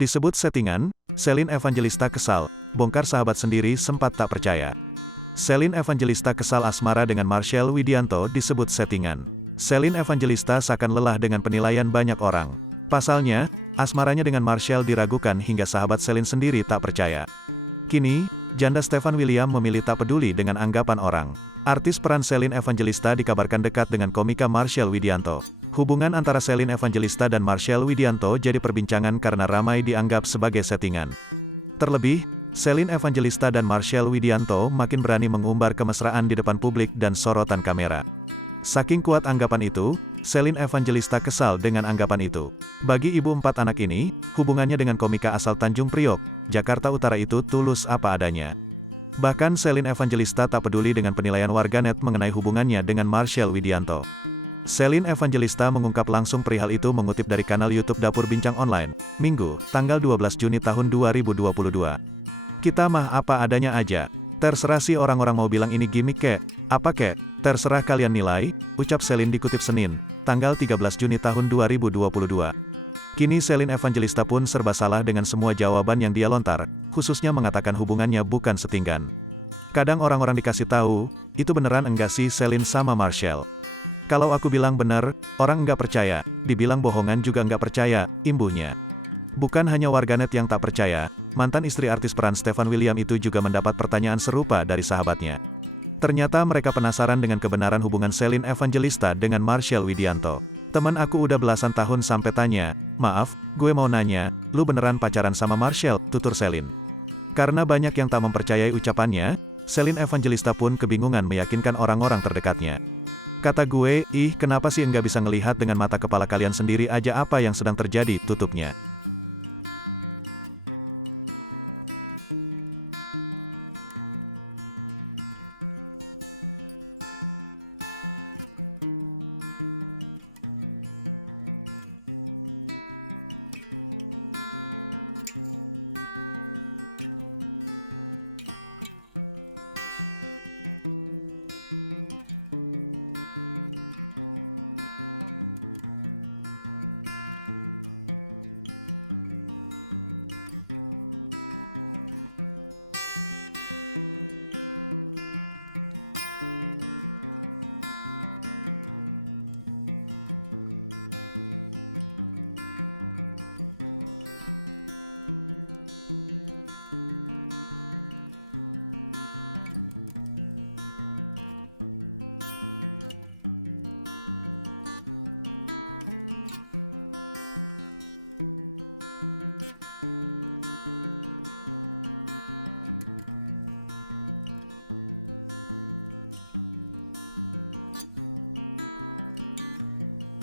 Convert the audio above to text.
Disebut settingan, Celine Evangelista kesal, bongkar sahabat sendiri sempat tak percaya. Celine Evangelista kesal asmara dengan Marcel Widianto disebut settingan. Celine Evangelista seakan lelah dengan penilaian banyak orang. Pasalnya, asmaranya dengan Marcel diragukan hingga sahabat Celine sendiri tak percaya. Kini, janda Stefan William memilih tak peduli dengan anggapan orang. Artis peran Celine Evangelista dikabarkan dekat dengan komika Marcel Widianto. Hubungan antara Celine Evangelista dan Marcel Widianto jadi perbincangan karena ramai dianggap sebagai settingan. Terlebih, Celine Evangelista dan Marcel Widianto makin berani mengumbar kemesraan di depan publik dan sorotan kamera. Saking kuat anggapan itu, Celine Evangelista kesal dengan anggapan itu. Bagi ibu 4 anak ini, hubungannya dengan komika asal Tanjung Priok, Jakarta Utara itu tulus apa adanya. Bahkan Celine Evangelista tak peduli dengan penilaian warganet mengenai hubungannya dengan Marcel Widianto. Celine Evangelista mengungkap langsung perihal itu mengutip dari kanal YouTube Dapur Bincang Online, Minggu, tanggal 12 Juni tahun 2022. Kita mah apa adanya aja. Terserah sih orang-orang mau bilang ini gimmick kek, apa kek, terserah kalian nilai, ucap Celine dikutip Senin, tanggal 13 Juni tahun 2022. Kini Celine Evangelista pun serba salah dengan semua jawaban yang dia lontar, khususnya mengatakan hubungannya bukan settinggan. Kadang orang-orang dikasih tahu, itu beneran enggak sih Celine sama Marcel? Kalau aku bilang bener, orang enggak percaya, dibilang bohongan juga enggak percaya, imbuhnya. Bukan hanya warganet yang tak percaya, mantan istri artis peran Stefan William itu juga mendapat pertanyaan serupa dari sahabatnya. Ternyata mereka penasaran dengan kebenaran hubungan Celine Evangelista dengan Marcel Widianto. Teman aku udah belasan tahun sampai tanya, maaf, gue mau nanya, lu beneran pacaran sama Marcel, tutur Celine. Karena banyak yang tak mempercayai ucapannya, Celine Evangelista pun kebingungan meyakinkan orang-orang terdekatnya. Kata gue, ih kenapa sih enggak bisa ngelihat dengan mata kepala kalian sendiri aja apa yang sedang terjadi, tutupnya.